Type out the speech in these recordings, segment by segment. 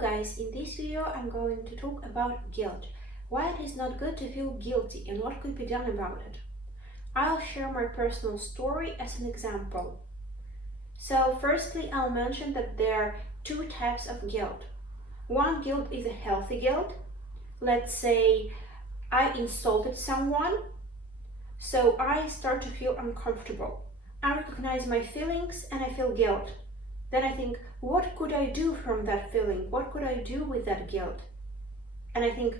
guys, in this video I'm going to talk about guilt. Why it is not good to feel guilty and what could be done about it. I'll share my personal story as an example. So firstly, I'll mention that there are two types of guilt. One guilt is a healthy guilt. Let's say I insulted someone, so I start to feel uncomfortable. I recognize my feelings and I feel guilt. Then I think, what could I do from that feeling? What could I do with that guilt? And I think,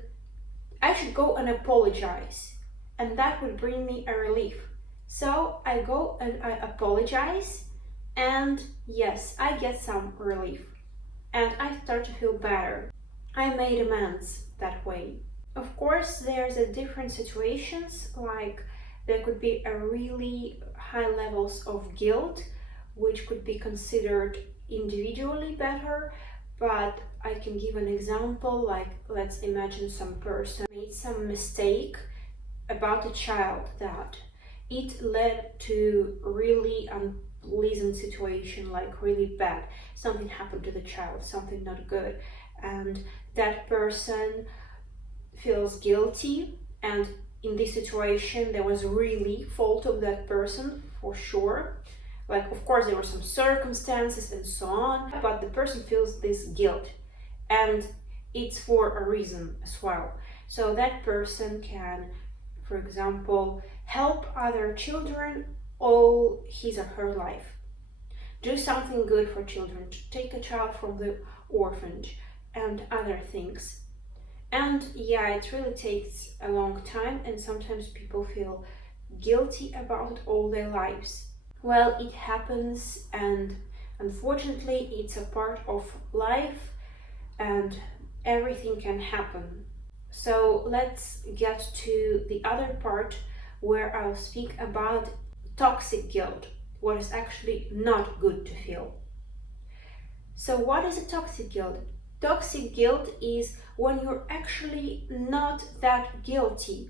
I should go and apologize. And that would bring me a relief. So I go and I apologize. And yes, I get some relief. And I start to feel better. I made amends that way. Of course, there's a different situations, like there could be a really high levels of guilt, which could be considered individually better, but I can give an example, like let's imagine some person made some mistake about a child that it led to really unpleasant situation, like really bad. Something happened to the child, something not good, and that person feels guilty, and in this situation there was really fault of that person for sure. Like, of course, there were some circumstances and so on, but the person feels this guilt, and it's for a reason as well. So that person can, for example, help other children all his or her life. Do something good for children, to take a child from the orphanage and other things. And yeah, it really takes a long time, and sometimes people feel guilty about it all their lives. Well, it happens, and unfortunately it's a part of life and everything can happen. So let's get to the other part where I'll speak about toxic guilt, what is actually not good to feel. So what is a toxic guilt? Toxic guilt is when you're actually not that guilty,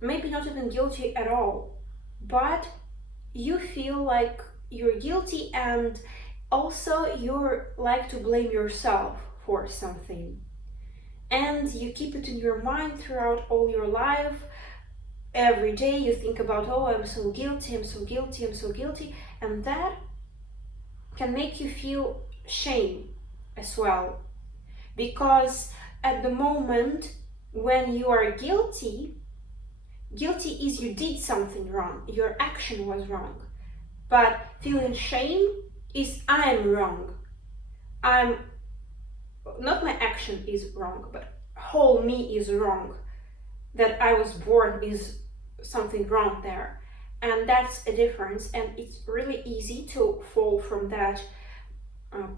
maybe not even guilty at all, but you feel like you're guilty, and also you're like to blame yourself for something, and you keep it in your mind throughout all your life. Every day you think about, oh, I'm so guilty, I'm so guilty, I'm so guilty, and that can make you feel shame as well, because at the moment when you are guilty is you did something wrong, your action was wrong. But feeling shame is I'm wrong. I'm not, my action is wrong, but whole me is wrong. That I was born is something wrong there. And that's a difference, and it's really easy to fall from that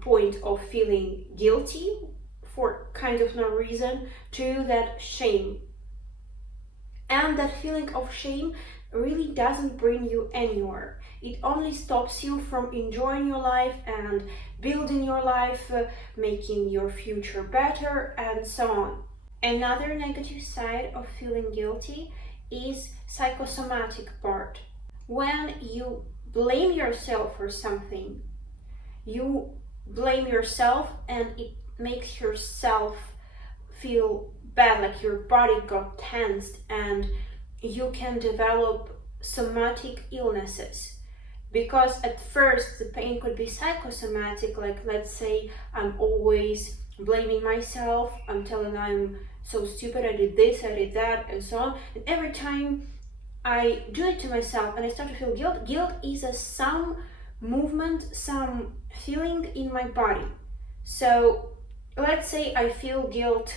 point of feeling guilty for kind of no reason to that shame. And that feeling of shame really doesn't bring you anywhere. It only stops you from enjoying your life and building your life, making your future better, and so on. Another negative side of feeling guilty is psychosomatic part. When you blame yourself for something, you blame yourself and it makes yourself feel bad, like your body got tensed, and you can develop somatic illnesses. Because at first the pain could be psychosomatic, like let's say I'm always blaming myself, I'm telling I'm so stupid, I did this, I did that, and so on. And every time I do it to myself and I start to feel guilt, guilt is some movement, some feeling in my body. So let's say I feel guilt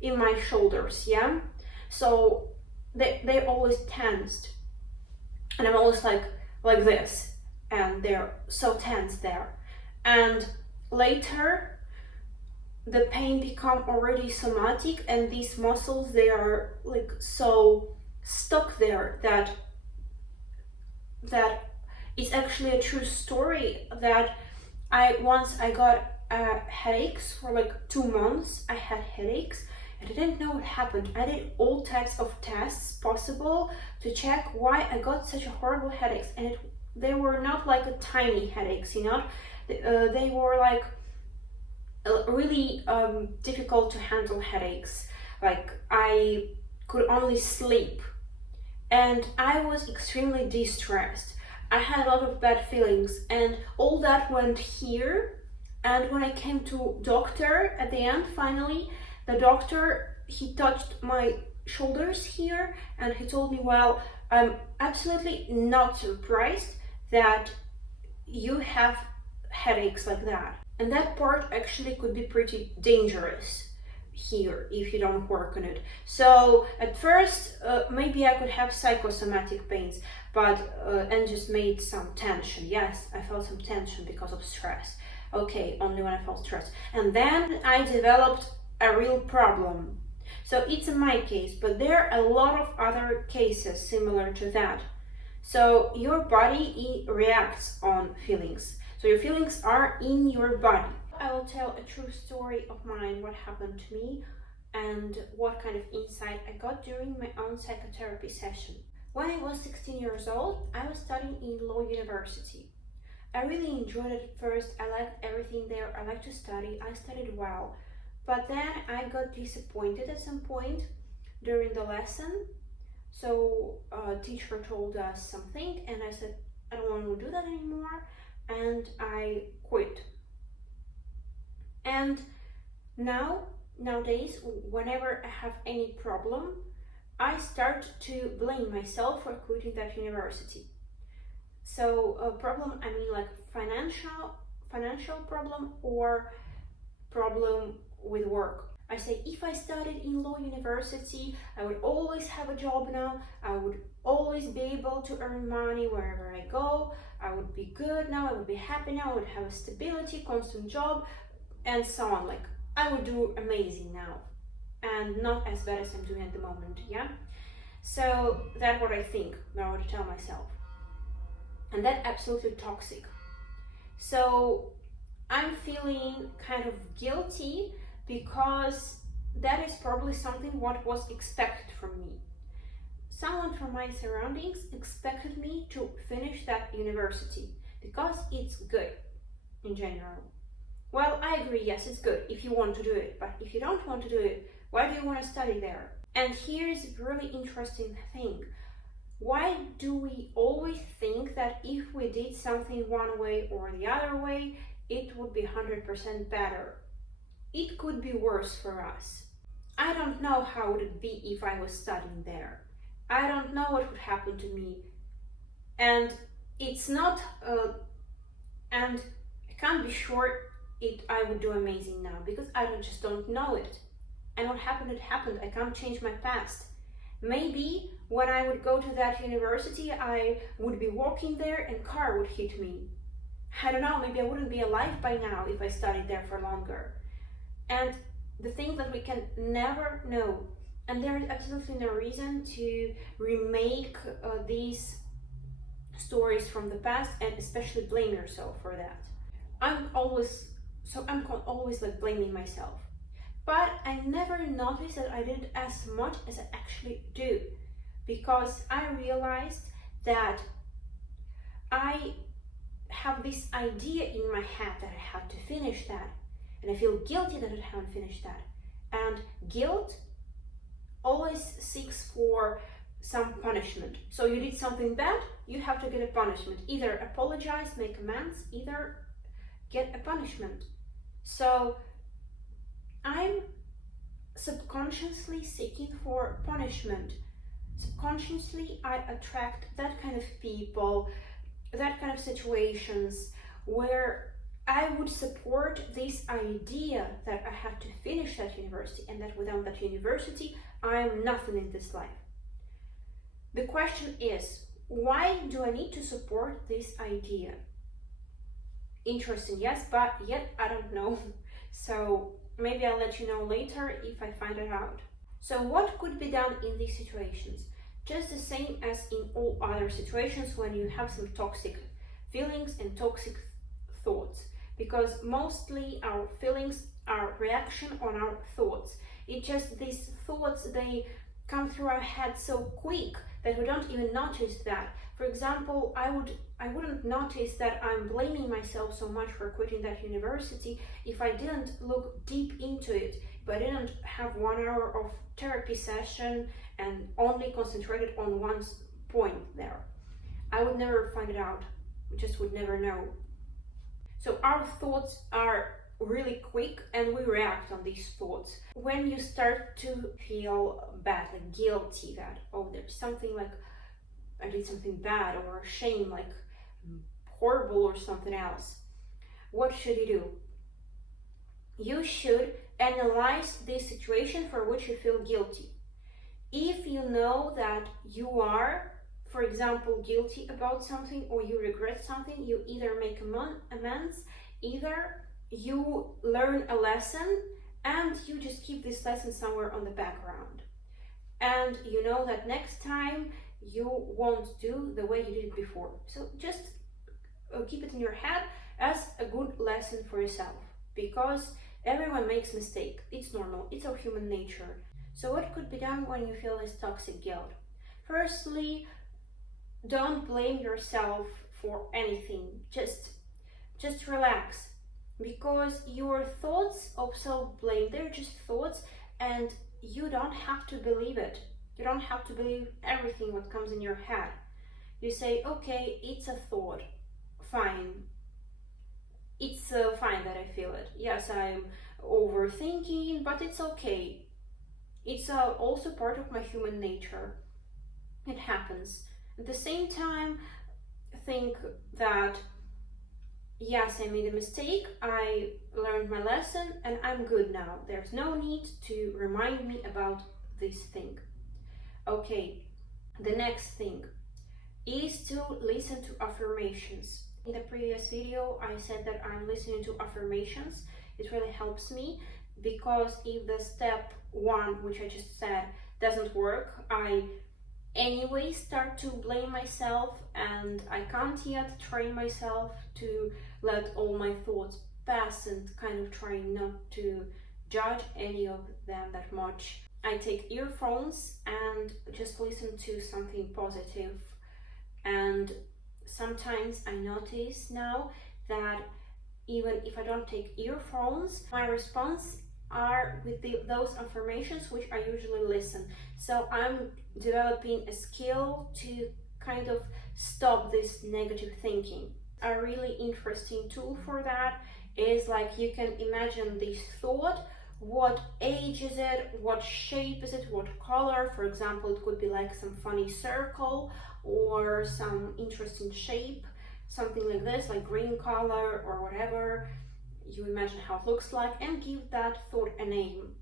in my shoulders, yeah? So they're always tensed, and I'm always like this, and they're so tense there. And later the pain become already somatic, and these muscles, they are like so stuck there that it's actually a true story that I got headaches for like 2 months. I had headaches. I didn't know what happened. I did all types of tests possible to check why I got such a horrible headaches, and they were not like a tiny headaches, you know. They were like really difficult to handle headaches. Like I could only sleep, and I was extremely distressed. I had a lot of bad feelings, and all that went here. And when I came to doctor at the end, finally, the doctor, he touched my shoulders here, and he told me, well, I'm absolutely not surprised that you have headaches like that. And that part actually could be pretty dangerous here if you don't work on it. So at first, maybe I could have psychosomatic pains, but and just made some tension. Yes, I felt some tension because of stress. Okay, only when I felt stressed. And then I developed a real problem. So it's in my case, but there are a lot of other cases similar to that. So your body reacts on feelings. So your feelings are in your body. I will tell a true story of mine, what happened to me, and what kind of insight I got during my own psychotherapy session. When I was 16 years old, I was studying in Law University. I really enjoyed it at first. I liked everything there. I liked to study. I studied well. But then I got disappointed at some point during the lesson. So a teacher told us something, and I said, I don't want to do that anymore, and I quit. And nowadays, whenever I have any problem, I start to blame myself for quitting that university. So a problem, I mean like financial problem or problem with work. I say, if I studied in Law University, I would always have a job now. I would always be able to earn money wherever I go. I would be good now. I would be happy now. I would have a stability, constant job, and so on. Like I would do amazing now, and not as bad as I'm doing at the moment. Yeah. So that's what I think. Now I would tell myself, and that's absolutely toxic. So I'm feeling kind of guilty because that is probably something what was expected from me. Someone from my surroundings expected me to finish that university because it's good in general. Well, I agree, yes, it's good if you want to do it, but if you don't want to do it, why do you want to study there? And here's a really interesting thing. Why do we always think that if we did something one way or the other way, it would be 100% better? It could be worse for us. I don't know how it would be if I was studying there. I don't know what would happen to me. And it's not, and I can't be sure I would do amazing now because I just don't know it. And what happened, it happened. I can't change my past. Maybe when I would go to that university, I would be walking there and car would hit me. I don't know, maybe I wouldn't be alive by now if I studied there for longer. And the thing that we can never know, and there is absolutely no reason to remake these stories from the past and especially blame yourself for that. I'm always like blaming myself. But I never noticed that I did as much as I actually do, because I realized that I have this idea in my head that I had to finish that, and I feel guilty that I haven't finished that. And guilt always seeks for some punishment. So you did something bad, you have to get a punishment. Either apologize, make amends, either get a punishment. So I'm subconsciously seeking for punishment. Subconsciously, I attract that kind of people, that kind of situations where I would support this idea that I have to finish that university and that without that university, I am nothing in this life. The question is, why do I need to support this idea? Interesting, yes, but yet I don't know. So maybe I'll let you know later if I find it out. So what could be done in these situations? Just the same as in all other situations when you have some toxic feelings and toxic thoughts, because mostly our feelings are reaction on our thoughts. It's just these thoughts, they come through our head so quick that we don't even notice that. For example, I wouldn't notice that I'm blaming myself so much for quitting that university if I didn't look deep into it, if I didn't have 1 hour of therapy session and only concentrated on one point there. I would never find it out, we just would never know. So our thoughts are really quick and we react on these thoughts. When you start to feel bad, like guilty, that oh, there's something like I did something bad, or shame, like horrible or something else, what should you do? You should analyze this situation for which you feel guilty. If you know that you are, for example, guilty about something or you regret something, you either make amends, either you learn a lesson and you just keep this lesson somewhere on the background. And you know that next time you won't do the way you did it before. So just keep it in your head as a good lesson for yourself, because everyone makes mistakes. It's normal, it's our human nature. So what could be done when you feel this toxic guilt? Firstly, don't blame yourself for anything. Just relax, because your thoughts of self-blame, they're just thoughts, and you don't have to believe it. You don't have to believe everything what comes in your head. You say, okay, it's a thought, fine. It's fine that I feel it. Yes, I'm overthinking, but it's okay. It's also part of my human nature. It happens. At the same time, think that yes, I made a mistake, I learned my lesson, and I'm good now. There's no need to remind me about this thing. Okay, the next thing is to listen to affirmations. In the previous video, I said that I'm listening to affirmations. It really helps me, because if the step 1, which I just said, doesn't work, I anyway start to blame myself, and I can't yet train myself to let all my thoughts pass and kind of trying not to judge any of them that much. I take earphones and just listen to something positive. And sometimes I notice now that even if I don't take earphones, my response are with those affirmations which I usually listen. So I'm developing a skill to kind of stop this negative thinking. A really interesting tool for that is, like, you can imagine this thought, what age is it, what shape is it, what color. For example, it could be like some funny circle or some interesting shape, something like this, like green color or whatever. You imagine how it looks like and give that thought a name,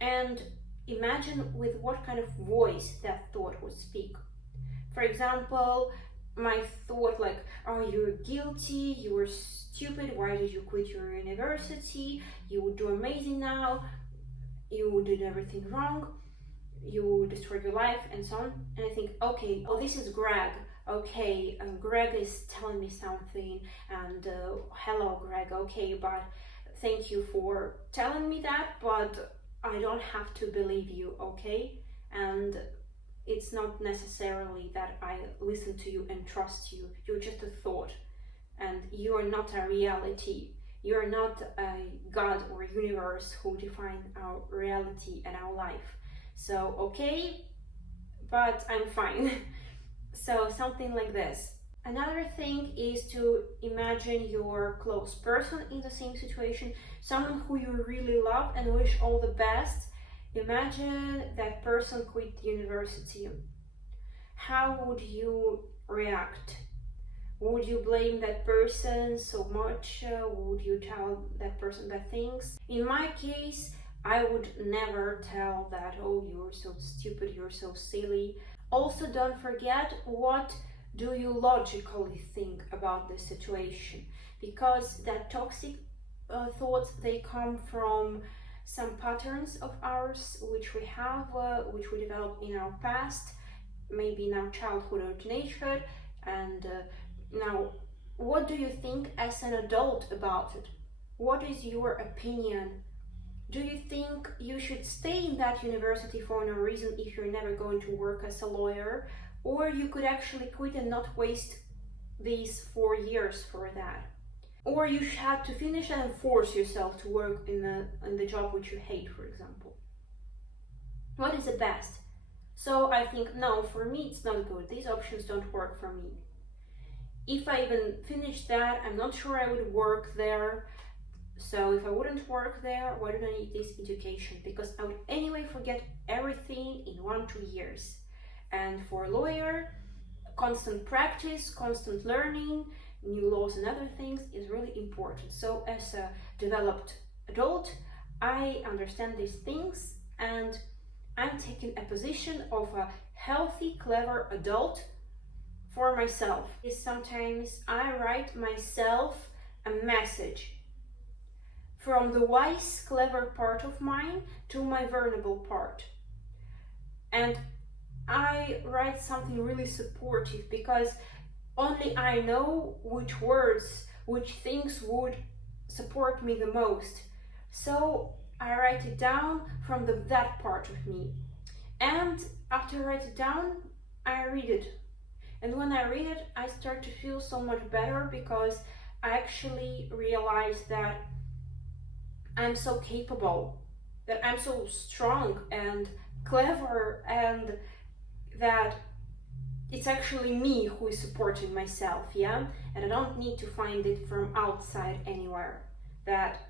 and imagine with what kind of voice that thought would speak. For example, my thought like, oh, you're guilty, you were stupid, why did you quit your university, you would do amazing now, you did everything wrong, you destroyed your life, and so on. And I think, okay, oh, this is Greg. Okay, Greg is telling me something, and hello Greg, okay, but thank you for telling me that, but I don't have to believe you, okay? And it's not necessarily that I listen to you and trust you. You're just a thought, and you are not a reality. You're not a God or universe who define our reality and our life. So, okay, but I'm fine. So something like this. Another thing is to imagine your close person in the same situation, someone who you really love and wish all the best. Imagine that person quit university. How would you react? Would you blame that person so much? Would you tell that person bad things? In my case, I would never tell that, oh, you're so stupid, you're so silly. Also, don't forget, what do you logically think about the situation? Because that toxic thoughts, they come from some patterns of ours which we have, which we developed in our past, maybe in our childhood or teenagehood. And now, what do you think as an adult about it? What is your opinion? Do you think you should stay in that university for no reason if you're never going to work as a lawyer, or you could actually quit and not waste these 4 years for that. Or you have to finish and force yourself to work in the job which you hate, for example. What is the best? So I think, no, for me it's not good. These options don't work for me. If I even finish that, I'm not sure I would work there. So if I wouldn't work there, why do I need this education? Because I would anyway forget everything in 1-2 years. And for a lawyer, constant practice, constant learning, new laws and other things is really important. So as a developed adult, I understand these things, and I'm taking a position of a healthy, clever adult for myself. Sometimes I write myself a message from the wise, clever part of mine to my vulnerable part. And I write something really supportive because only I know which words, which things would support me the most. So I write it down from that part of me. And after I write it down, I read it. And when I read it, I start to feel so much better because I actually realize that I'm so capable, that I'm so strong and clever, and that it's actually me who is supporting myself, yeah? And I don't need to find it from outside anywhere, that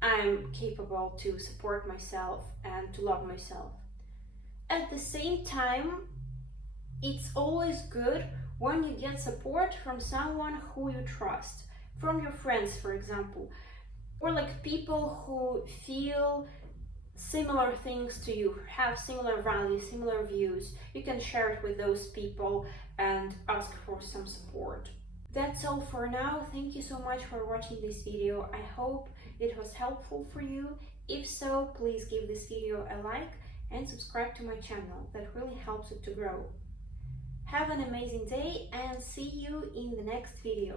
I'm capable to support myself and to love myself. At the same time, it's always good when you get support from someone who you trust, from your friends, for example, or like people who feel similar things to you, have similar values, similar views. You can share it with those people and ask for some support. That's all for now. Thank you so much for watching this video. I hope it was helpful for you. If so, please give this video a like and subscribe to my channel. That really helps it to grow. Have an amazing day and see you in the next video.